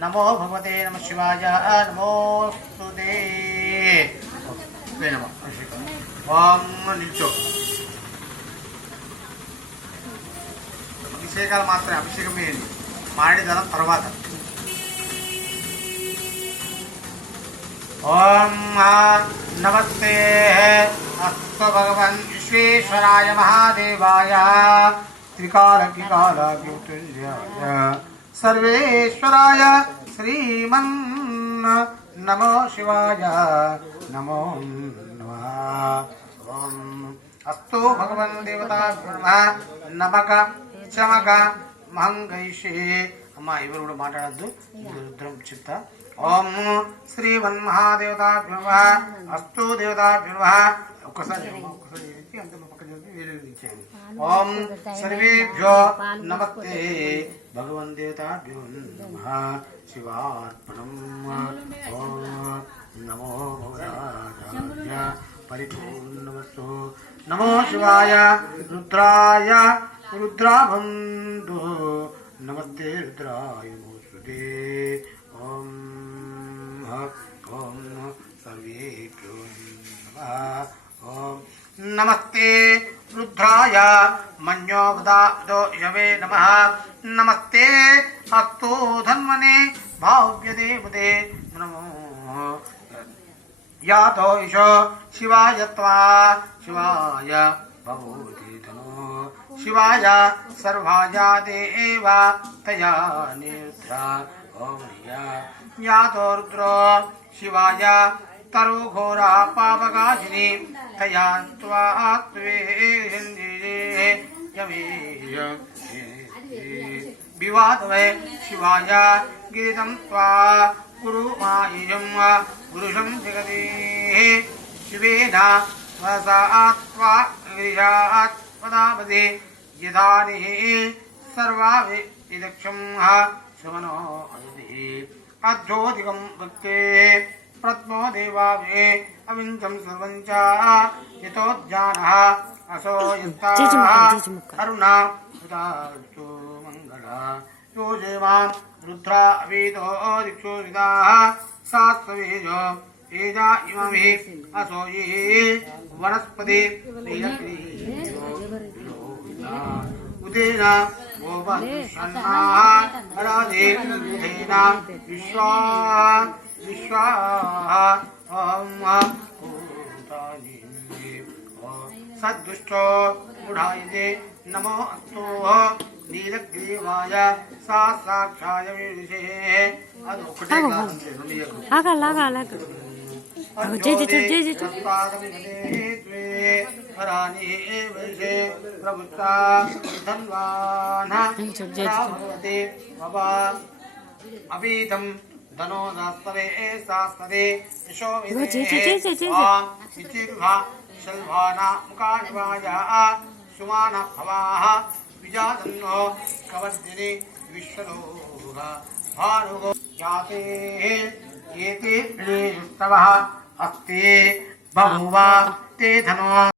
नमो भगवते नमः शिवाय नमोस्तुते ओम निल्चो అభిషేకాలు మాత్రమే అభిషేకం చేయండి మారేడు దళం తర్వాత ఓం నమస్తే అస్తు భగవన్ విశ్వేశ్వరాయ మహాదేవాయ త్రికాలకికాలక్యుతుల్యాయ సర్వేశ్వరాయ శ్రీమన్ నమో శివాయ నమో నమః ఓం అస్తు భగవన్ దేవతాభ్యో నమః చమక మంగైషే అమ్మ ఎవరు కూడా మాట్లాడద్దు రుద్రం చెప్తా ఓం శ్రీమన్మహాదేవతాభ్యో అస్తు దేవతాభ్యో ఒక్కసారి అంత పక్కన వేరే ఇచ్చేయండి ఓం సర్వేభ్యో నమస్తే భగవన్ దేవతాభ్యో నమః శివార్పణం ఓం నమో భగవాయ పరిపూర్ణమస్తు నమో శివాయ రుద్రాయ रुद्राबंधु नमस्ते रुद्राय नमोस्तुते ओम ओम सर्वेभ्यो नमः ओम नमस्ते रुद्राय मन्योवदादो यवे नमः नमस्ते अस्तु धन्वने भाव्यदेवते नमो यातो ईशो शिवाय त्वा शिवाय भवति शिवाय सर्वाया देवा तया निद्रा ओम यातो रुद्रो शिवाय तरुघोरा पावगाजिनी तया त्वे विवादवे शिवाय गिरितं त्वा गुरु मायं गुरुशं जगति शिवेन वसात्वा गिरिजात् पदापदे यदानि सर्वाविदक्षं शमनो अध्योधिकं भक्ते प्रत्नो देवावे अविञ्चं सर्वं च यतोज्ञानः असो यस्ताः करुणा उदास्तु मङ्गला यो जेवां रुद्रा वेदो दिक्षोरिताः शास्त्रवेदो एजा इममे असो ये वनस्पति उदेना गोपन्नाराधे उदेना विश्वा सद्दुष्टो गुढायते नमो अस्तु नीलग्रीवाय सा साक्षाय विषे अभीतं धनो दास्तवे शास्त्रे यशो विचिर्भा शल्भाना मुकाशिवाया सुमान भवाः विजातन्नो कवर्दिनि विश्वलोः भानुगो जाते एते प्रियस्तवः अस्ति बहुवा ते धनो